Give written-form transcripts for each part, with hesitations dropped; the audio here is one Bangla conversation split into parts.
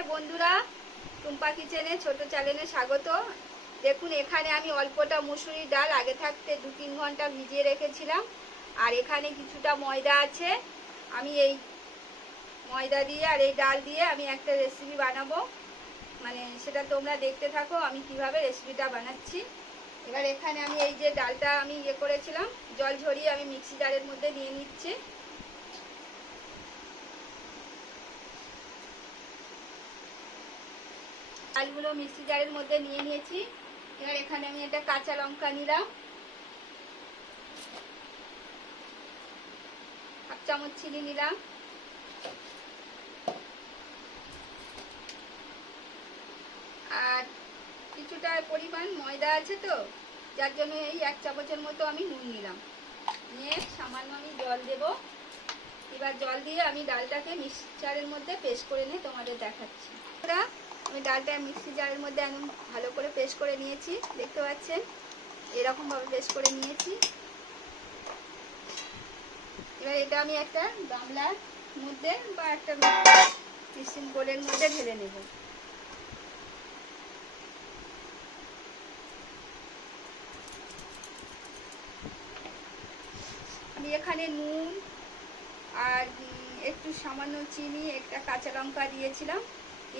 নমস্কার বন্ধুরা, টুম্পা কিচেনে ছোট চ্যানেলে স্বাগত। দেখুন, এখানে আমি অল্পটা মুসুরির ডাল আগে থাকতে 2-3 ঘন্টা ভিজিয়ে রেখেছিলাম। আর এখানে কিছুটা ময়দা আছে। আমি এই ময়দা দিয়ে আর এই ডাল দিয়ে আমি একটা রেসিপি বানাবো, মানে সেটা তোমরা দেখতে থাকো আমি কিভাবে রেসিপিটা বানাচ্ছি। এবার এখানে আমি এই যে ডালটা আমি করেছিলাম, জল ঝরিয়ে আমি মিক্সি জারের মধ্যে নিয়ে নিচ্ছি। ডালগুলো মিক্সি জারের মধ্যে নিয়ে নিয়েছি। এবার এখানে আমি একটা কাঁচা লঙ্কা নিলাম, 1 চামচ চিনি নিলাম, আর কিছুটা পরিমাণ ময়দা আছে তো, যার জন্য এই 1 চামচের মতো আমি নুন নিলাম। নিয়ে সামান্য আমি জল দেব। এবার জল দিয়ে আমি ডালটাকে মিক্সচারের মধ্যে পেস্ট করে নিয়ে তোমাদের দেখাচ্ছি। আমি ডালটা মিক্সি জারের মধ্যে একদম ভালো করে পেস্ট করে নিয়েছি, দেখতে পাচ্ছেন এরকম ভাবে পেস্ট করে নিয়েছি। এবার এটা আমি একটা গামলার মধ্যে বা একটা মিক্সিং বোলের মধ্যে ঢেলে নেব। আমি এখানে নুন আর একটু সামান্য চিনি, একটা কাঁচা লঙ্কা দিয়েছিলাম।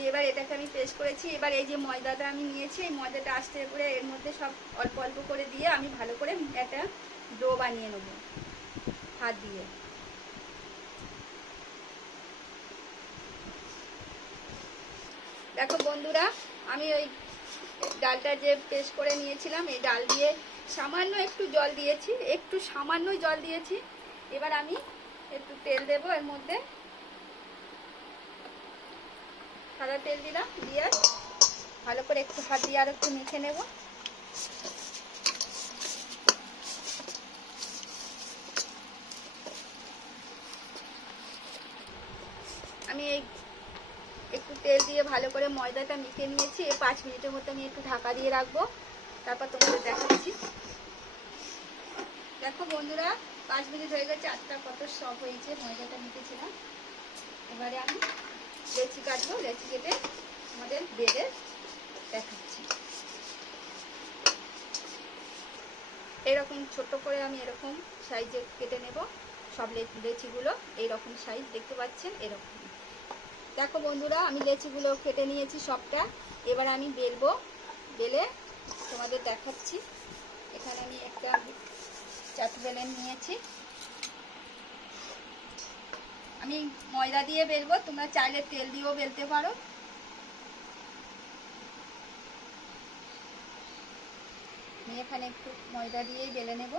এবার এটাকে আমি পেস্ট করেছি। এবার এই যে ময়দাটা আমি নিয়েছি, এই ময়দাটা আস্তে করে এর মধ্যে সব অল্প অল্প করে দিয়ে আমি ভালো করে একটা ডো বানিয়ে নেব হাত দিয়ে। দেখো বন্ধুরা, আমি ওই ডালটা যে পেস্ট করে নিয়েছিলাম, এই ডাল দিয়ে সামান্য একটু জল দিয়েছি, একটু সামান্য জল দিয়েছি। এবার আমি একটু তেল দেবো এর মধ্যে, সাদা তেল দিলাম, দিয়ে ভালো করে একটু হাত দিয়ে আর একটু মেখে নেব। আমি এই একটু তেল দিয়ে ভালো করে ময়দাটা মেখে নিয়েছি। 5 মিনিটের মতো আমি একটু ঢাকা দিয়ে রাখবো, তারপর তোমাদের দেখাচ্ছি। দেখো বন্ধুরা, 5 মিনিট হয়ে গেছে, আটটা কত সফট হয়েছে, ময়দাটা মেখেছিলাম। এবারে আমি লেচি কাটবো, লেচি কেটে আমাদের বেড়ে দেখাচ্ছি। এরকম ছোট করে আমি এরকম সাইজে কেটে নেব সব লেচিগুলো। এইরকম সাইজ দেখতে পাচ্ছেন, এরকম। দেখো বন্ধুরা, আমি লেচিগুলো কেটে নিয়েছি সবটা। এবার আমি বেলবো, বেলে তোমাদের দেখাচ্ছি। এখানে আমি একটা চাটু বেলে নিয়েছি। আমি ময়দা দিয়ে বেলবো, তোমরা চাইলে তেল দিয়েও বেলতে পারো। আমি এখানে একটু ময়দা দিয়েই বেলে নেব।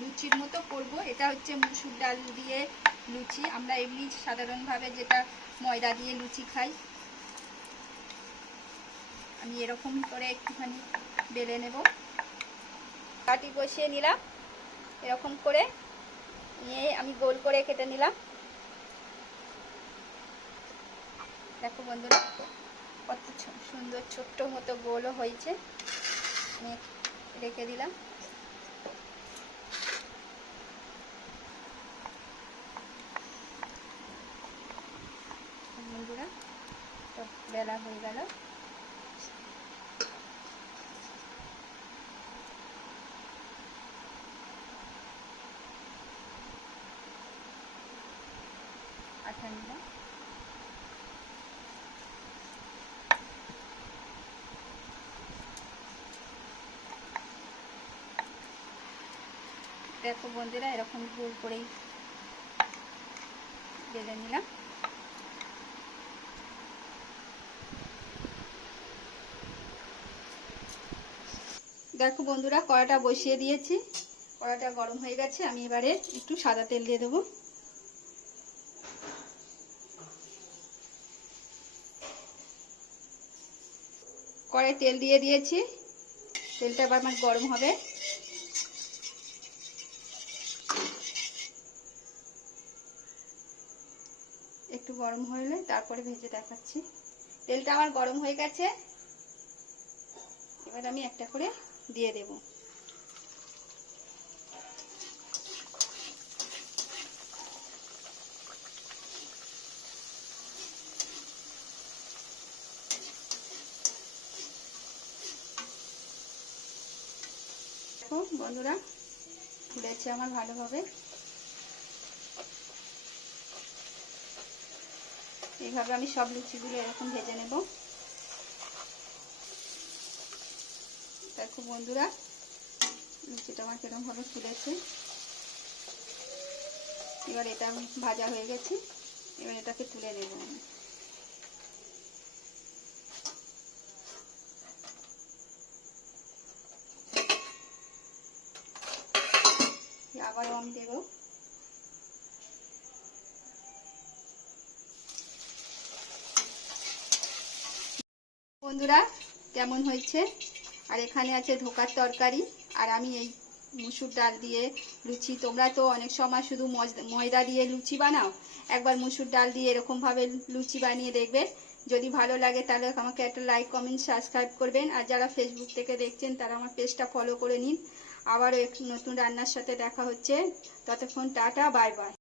লুচির মতো করব। এটা হচ্ছে মুসুর ডাল দিয়ে লুচি। আমরা এমনি সাধারণভাবে যেটা ময়দা দিয়ে লুচি খাই, আমি এরকম করে একটুখানি বেলে নেব। কাটি বসিয়ে নিলাম, এরকম করে নিয়ে আমি গোল করে কেটে নিলাম। দেখো বন্ধুরা, কত সুন্দর ছোট্ট মতো গোলও হয়েছে। আমি রেখে দিলাম। বন্ধুরা, তো বেলা হয়ে গেল। আঠা নিলাম। দেখো বন্ধুরা, এরকম গোল করেই বেলে নিলাম। দেখো বন্ধুরা, কড়াটা বসিয়ে দিয়েছি, কড়াটা গরম হয়ে গেছে। আমি এবারে একটু সাদা তেল দিয়ে দেবো। কড়াই তেল দিয়ে দিয়েছি, তেলটা এবার আমার গরম হবে। একটু গরম হলে তারপরে ভেজে দেখাচ্ছি। তেলটা আমার গরম হয়ে গেছে, এবার আমি একটা করে দিয়ে দেব। দেখো বন্ধুরা, ফুলেছে আমার ভালোভাবে। এইভাবে আমি সব লুচিগুলো এরকম ভেজে নেব। দেখো বন্ধুরা, লুচিটা আমার কিরকম ভাবে ফুলেছে। এবার এটা ভাজা হয়ে গেছে, এবার এটাকে তুলে নেব আমি। আবারও আমি দেব। বন্ধুরা কেমন হয়েছে? আর এখানে আছে ধোকার তরকারি, আর আমি এই মুসুর ডাল দিয়ে লুচি। তোমরা তো অনেক সময় শুধু ময়দা দিয়ে লুচি বানাও, একবার মুসুর ডাল দিয়ে এরকমভাবে লুচি বানিয়ে দেখবে। যদি ভালো লাগে তাহলে আমাকে একটা লাইক, কমেন্ট, সাবস্ক্রাইব করবেন। আর যারা ফেসবুক থেকে দেখছেন তারা আমার পেজটা ফলো করে নিন। আবারও এক নতুন রান্নার সাথে দেখা হচ্ছে। ততক্ষণ টাটা, বাই বাই।